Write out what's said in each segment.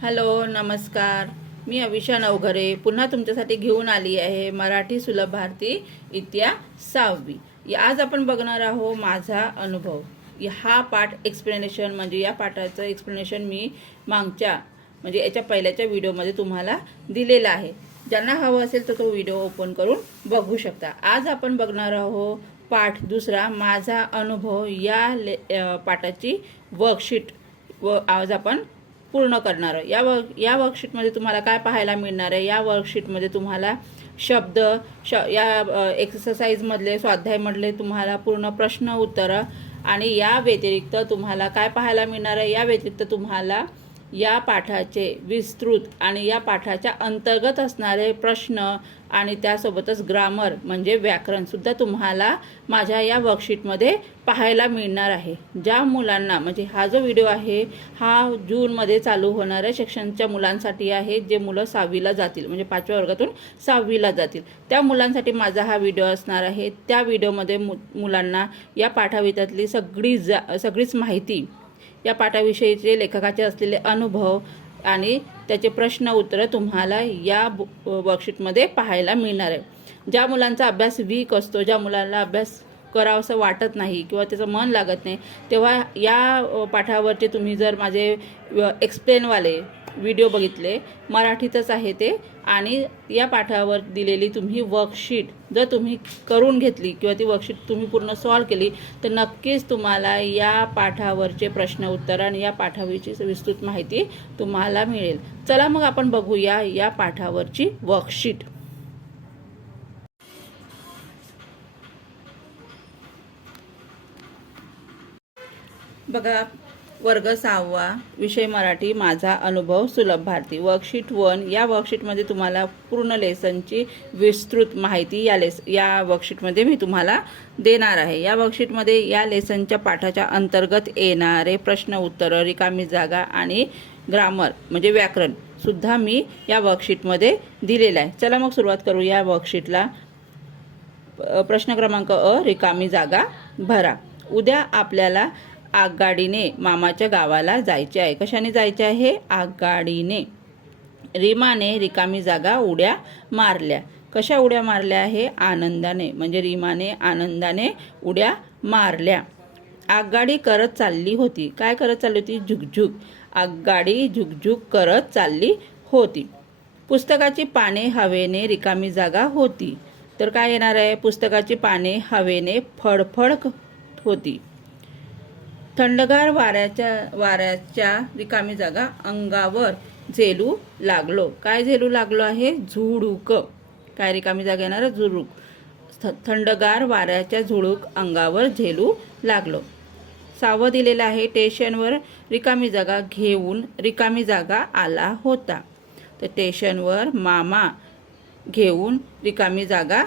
Hello नमस्कार. मी अविशा नवघरे पुन्हा तुमच्यासाठी घेऊन आली आहे मराठी सुलभ भारती इत्या 6वी. आज आपण बघणार आहोत माझा अनुभव. हा पाठ एक्सप्लेनेशन म्हणजे या पाठाचं एक्सप्लेनेशन मी मागच्या म्हणजे याच्या पहिल्याच्या व्हिडिओमध्ये तुम्हाला दिलेला आहे. ज्यांना हवं असेल तर तो व्हिडिओ ओपन करून बघू शकता. आज आपण बघणार आहोत पाठ दुसरा माझा अनुभव या पाठाची वर्कशीट व आज आपण पूर्ण करणार आहे. या वर्कशीटमध्ये तुम्हाला काय पाहायला मिळणार आहे? या वर्कशीटमध्ये तुम्हाला शब्द या एक्सरसाइजमधले स्वाध्यायमधले तुम्हाला पूर्ण प्रश्न उत्तरं आणि या व्यतिरिक्त तुम्हाला काय पाहायला मिळणार आहे? या व्यतिरिक्त तुम्हाला या पाठाचे विस्तृत आणि या पाठाच्या अंतर्गत असणारे प्रश्न आणि त्यासोबतच ग्रामर म्हणजे व्याकरणसुद्धा तुम्हाला माझ्या या वर्कशीटमध्ये पाहायला मिळणार आहे. ज्या मुलांना म्हणजे हा जो व्हिडिओ आहे हा जूनमध्ये चालू होणाऱ्या सेक्शनच्या मुलांसाठी आहे, जे मुलं 6वीला जातील म्हणजे 5व्या वर्गातून 6वीला जातील त्या मुलांसाठी माझा हा व्हिडिओ असणार आहे. त्या व्हिडिओमध्ये मुलांना या पाठाविषयातली सगळीच माहिती, या पाठाविषयीचे लेखकाचे असलेले अनुभव आणि त्याचे प्रश्न उत्तरं तुम्हाला या वर्कशीटमध्ये पाहायला मिळणार आहे. ज्या मुलांचा अभ्यास वीक असतो, ज्या मुलांना अभ्यास करावंसं वाटत नाही किंवा त्याचं मन लागत नाही, तेव्हा या पाठावरचे तुम्ही जर माझे एक्सप्लेनवाले व्हिडिओ बघितले, मराठीतच आहे ते, आणि या पाठावर दिलेली तुम्ही वर्कशीट जर तुम्ही करून घेतली किंवा ती वर्कशीट तुम्ही पूर्ण सॉल्व केली तर नक्कीच तुम्हाला या पाठावरचे प्रश्न उत्तर आणि या पाठाविषयी विस्तृत माहिती तुम्हाला मिळेल. चला मग आपण बघूया या पाठावरची वर्कशीट. बघा, वर्ग 6वा, विषय मराठी, माझा अनुभव, सुलभ भारती, वर्कशीट 1. या वर्कशीटमध्ये तुम्हाला पूर्ण लेसनची विस्तृत माहिती या वर्कशीटमध्ये मी तुम्हाला देणार आहे. या वर्कशीटमध्ये या लेसनच्या पाठाच्या अंतर्गत येणारे प्रश्न उत्तरं, रिकामी जागा आणि ग्रामर म्हणजे व्याकरण सुद्धा मी या वर्कशीटमध्ये दिलेलं आहे. चला मग सुरुवात करू या वर्कशीटला. प्रश्न क्रमांक अ, रिकामी जागा भरा. उद्या आपल्याला आगगाडीने मामाच्या गावाला जायचे आहे. कशाने जायचे आहे? आगगाडीने. रीमाने रिकामी जागा उड्या मारल्या. कशा उड्या मारल्या आहे? आनंदाने. म्हणजे रीमाने आनंदाने उड्या मारल्या. आगगाडी करत चालली होती. काय करत चालली होती? झुकझुक. आगगाडी झुकझुक करत चालली होती. पुस्तकाची पाने हवेने रिकामी जागा होती. तर काय येणार आहे? पुस्तकाची पाने हवेने फडफड होती. थंडगार वाऱ्याच्या रिकामी जागा अंगावर झेलू लागलो. काय झेलू लागलो आहे? झुळूक. काय रिकामी जागा येणार? झुळूक. थंडगार वाऱ्याच्या झुळूक अंगावर झेलू लागलो. 6वं दिलेलं आहे, स्टेशनवर रिकामी जागा घेऊन रिकामी जागा आला होता. तर स्टेशनवर मामा घेऊन रिकामी जागा,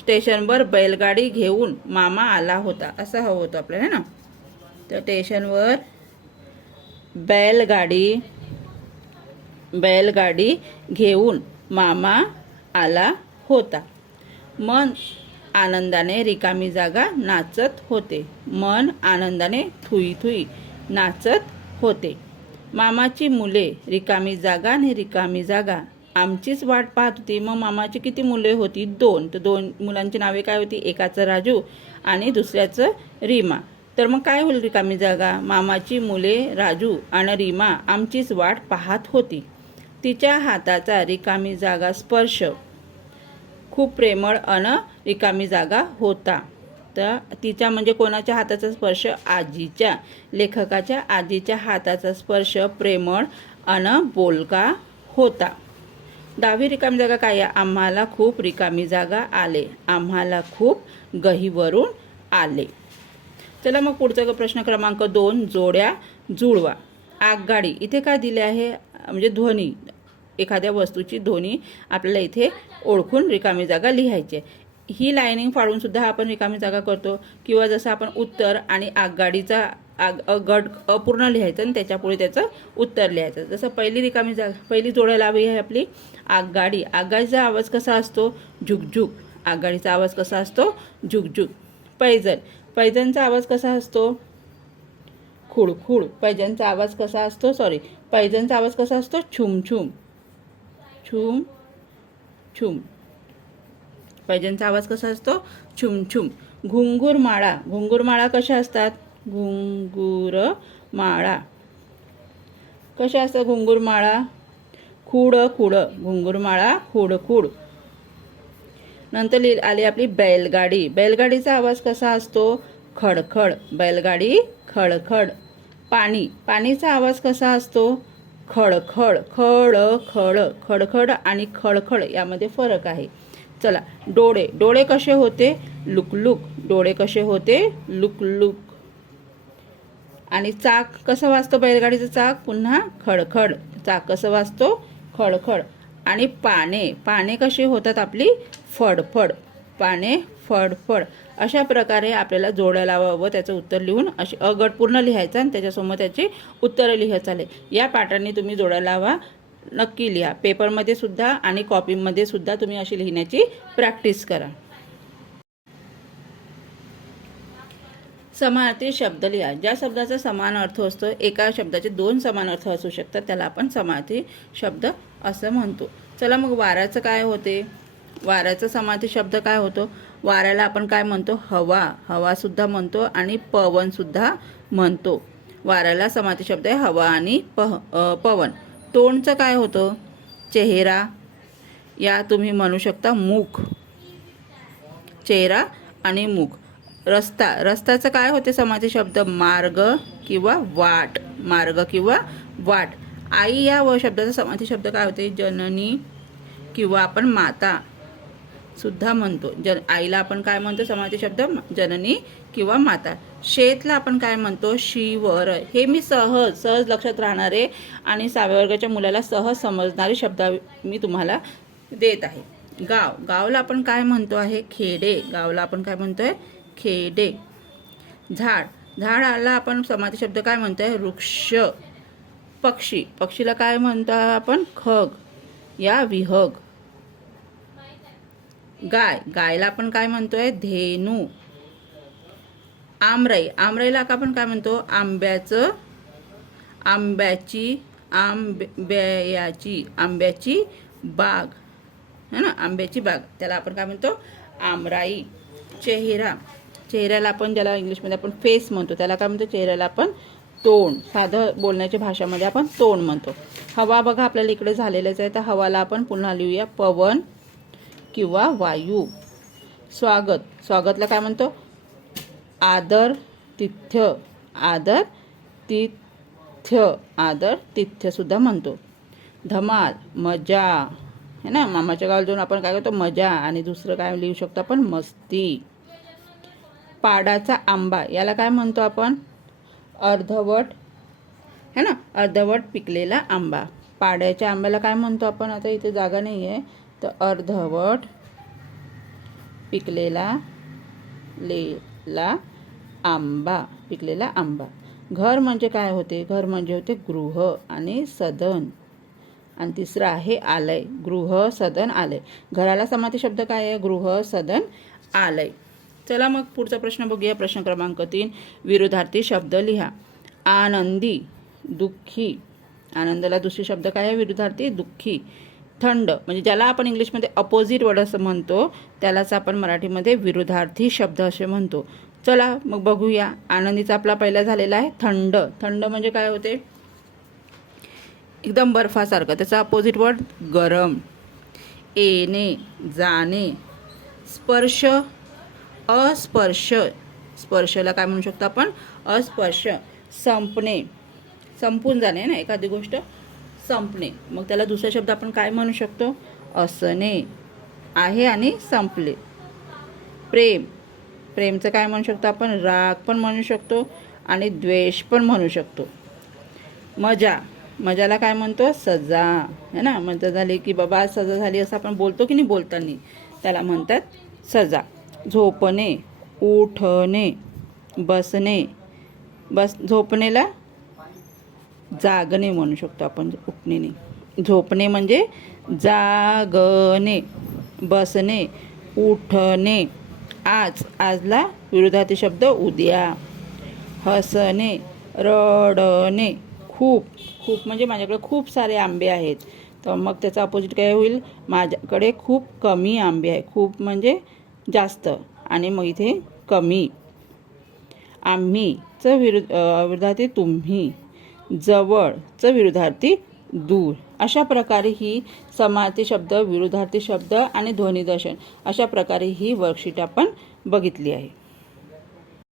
स्टेशनवर बैलगाडी घेऊन मामा आला होता असं हवं होतं आपल्याला ना. तर स्टेशनवर बैलगाडी घेऊन मामा आला होता. मन आनंदाने रिकामी जागा नाचत होते. मन आनंदाने थुई थुई नाचत होते. मामाची मुले रिकामी जागा आणि रिकामी जागा आमचीच वाट पाहत होती. मग मामाची किती मुले होती? 2. तर 2 मुलांची नावे काय होती? एकाचं राजू आणि दुसऱ्याचं रीमा. तर मग काय होईल? रिकामी जागा मामाची मुले राजू आणि रीमा आमचीच वाट पाहत होती. तिच्या हाताचा रिकामी जागा स्पर्श खूप प्रेमळ अन रिकामी जागा होता. तर तिच्या म्हणजे कोणाच्या हाताचा स्पर्श? आजीच्या. लेखकाच्या आजीच्या हाताचा स्पर्श प्रेमळ अन बोलका होता. 10वी रिकामी जागा काय आहे? आम्हाला खूप रिकामी जागा आले. आम्हाला खूप गहिवरून आले. चला मग पुढचा प्रश्न क्रमांक 2, जोड्या जुळवा. आगगाडी इथे काय दिले आहे? म्हणजे ध्वनी, एखाद्या वस्तूची ध्वनी आपल्याला इथे ओळखून रिकामी जागा लिहायची आहे. ही लाईनिंग फाडून सुद्धा आपण रिकामी जागा करतो, किंवा जसं आपण उत्तर आणि आगगाडीचा गट अपूर्ण लिहायचं आणि त्याच्यापुढे त्याचं उत्तर लिहायचं. जसं पहिली रिकामी जागा, पहिली जोड्या लावी आहे आपली आगगाडी. आगगाडीचा आवाज कसा असतो? झुकझुक. आगगाडीचा आवाज कसा असतो? झुकझुक. पैजण. पैजणचा आवाज कसा असतो? खुडखुड. पैजांचा आवाज कसा असतो? पैजांचा आवाज कसा असतो? छुम छुम. छुम छुम. पैजांचा आवाज कसा असतो? छुम छुम. घुंगुरमाळा. घुंगुरमाळा कशा असतात? घुंगुरमाळा कशा असतात? घुंगुरमाळा खुड खुड. घुंगुरमाळा खुड खुड. नंतर आली आपली बैलगाडी. बैलगाडीचा आवाज कसा असतो? खडखड. बैलगाडी खडखड. पाणी. पाणीचा आवाज कसा असतो? खडखड. खड खड. खडखड आणि खडखड यामध्ये फरक आहे. चला, डोळे. डोळे कसे होते? लुकलुक. डोळे कसे होते? लुकलुक. आणि चाक कसं वाजतं बैलगाडीचं चाक? पुन्हा खडखड. चाक कसं वाजतो? खडखड. आणि पाने. पाने कशी होतात आपली? फडफड. पाने फडफड. अशा प्रकारे आपल्याला जोड्या लावावं व त्याचं उत्तर लिहून अशी गट पूर्ण लिहायचा आणि त्याच्यासमोर त्याची उत्तरं लिहत चालेल. या पाठांनी तुम्ही जोड्या लावा, नक्की लिहा. पेपरमध्ये सुद्धा आणि कॉपीमध्ये सुद्धा तुम्ही अशी लिहिण्याची प्रॅक्टिस करा. समानार्थी शब्द लिहा. ज्या शब्दाचा समान अर्थ असतो, एका शब्दाचे 2 समान अर्थ असू शकतात, त्याला आपण समानार्थी शब्द असं म्हणतो. चला मग वाऱ्याचं काय होते? वाऱ्याचा समानार्थी शब्द काय होतो? वाऱ्याला आपण काय म्हणतो? हवा. हवा सुद्धा म्हणतो आणि पवन सुद्धा म्हणतो. वाऱ्याला समानार्थी शब्द आहे हवा आणि पवन. तोंडचं काय होतं? चेहरा. या तुम्ही म्हणू शकता मुख. चेहरा आणि मुख. रस्ता. रस्त्याचं काय होते समानार्थी शब्द? मार्ग किंवा वाट. मार्ग किंवा वाट. आई या शब्दाचा समानार्थी शब्द काय होते? जननी किंवा आपण माता सुद्धा म्हणतो. आईला आपण काय म्हणतो समानार्थी शब्द? जननी किंवा माता. शेतला आपण काय म्हणतो? शिवर. हे मी सहज लक्षात राहणारे आणि 6व्या वर्गाच्या मुलाला सहज समजणारे शब्द मी तुम्हाला देत आहे. गाव. गावला आपण काय म्हणतो आहे? खेडे. गावला आपण काय म्हणतोय? खेडे. झाड. झाडाला आपण समानार्थी शब्द काय म्हणतोय? वृक्ष. पक्षी. पक्षीला काय म्हणतो आपण? खग या विहग. गाय. गायला आपण काय म्हणतोय? धेनू. आमराई. आमराईला आपण काय म्हणतो? आंब्याचं. आंब्याची बाग है ना, आंब्याची बाग, त्याला आपण काय म्हणतो? आमराई. चेहरा. चेहऱ्याला आपण ज्याला इंग्लिशमध्ये आपण फेस म्हणतो, त्याला काय म्हणतो? चेहऱ्याला आपण तोंड. साधं बोलण्याच्या भाषेमध्ये आपण तोंड म्हणतो. हवा बघा आपल्याला इकडे झालेलंच आहे, तर हवाला आपण पुन्हा लिहूया पवन किंवा वायू. स्वागत. स्वागतला काय म्हणतो? आदर तिथ्य. आदर तिथ्य. आदर तिथ्य सुद्धा म्हणतो. धमाल. मजा है ना, मामाच्या गावाला जाऊन आपण काय करतो? मजा. आणि दुसरं काय लिहू शकतो आपण? मस्ती. पाडाचा आंबा. याला काय म्हणतो आपण? अर्धवट है ना, अर्धवट पिकलेला आंबा. पाड्याच्या आंब्याला काय म्हणतो आपण? आता इथे जागा नाही आहे, तर अर्धवट पिकलेला आंबा. पिकलेला आंबा. घर म्हणजे काय होते? घर म्हणजे होते गृह आणि सदन. आणि तिसरं आहे आलय. गृह, सदन, आलय. घराला समानार्थी शब्द काय आहे? गृह, सदन, आलय. चला मग पुढचा प्रश्न बघूया. प्रश्न क्रमांक 3. विरुद्धार्थी शब्द लिहा. आनंदी. दुःखी. आनंदाला दुसरे शब्द काय आहे? विरुद्धार्थी. दुःखी. थंड म्हणजे ज्याला आपण इंग्लिशमध्ये अपोजिट वर्ड असं म्हणतो, त्यालाच आपण मराठीमध्ये विरुद्धार्थी शब्द असे म्हणतो. चला मग बघूया. आनंदीचा आपला पहिला झालेला आहे थंड. थंड म्हणजे काय होते? एकदम बर्फासारखं. त्याचा अपोजिट वर्ड गरम. येणे, जाणे. स्पर्श, अस्पर्श. स्पर्शला काय म्हणू शकतो आपण? अस्पर्श. संपणे, संपून जाणे ना एखादी गोष्ट, संपणे. मग त्याला दुसरा शब्द आपण काय म्हणू शकतो? असणे. आहे आणि संपले. प्रेम. प्रेमचं काय म्हणू शकतो आपण? राग पण म्हणू शकतो आणि द्वेष पण म्हणू शकतो. मजा. मजाला काय म्हणतो? सजा है ना. मजा झाली की बाबा सजा झाली असं आपण बोलतो की नाही बोलताना, त्याला म्हणतात सजा. झोपणे, उठणे, बसणे. झोपणेला जागणे म्हणू शकतो आपण, उठणे नाही. झोपणे म्हणजे जागणे. बसणे, उठणे. आजला विरुद्धार्थी शब्द उद्या. हसणे, रडणे. खूप खूप म्हणजे माझ्याकडे खूप सारे आंबे आहेत. तर मग त्याचं अपोजिट काय होईल? माझ्याकडे खूप कमी आंबे आहे. खूप म्हणजे जास्त आणि मग इथे कमी. आम्हीचं विरुद्धार्थी तुम्ही. जवळचं विरुद्धार्थी दूर. अशा प्रकारे ही समार्थी शब्द, विरुद्धार्थी शब्द आणि ध्वनिदर्शन अशा प्रकारे ही वर्कशीट आपण बघितली आहे.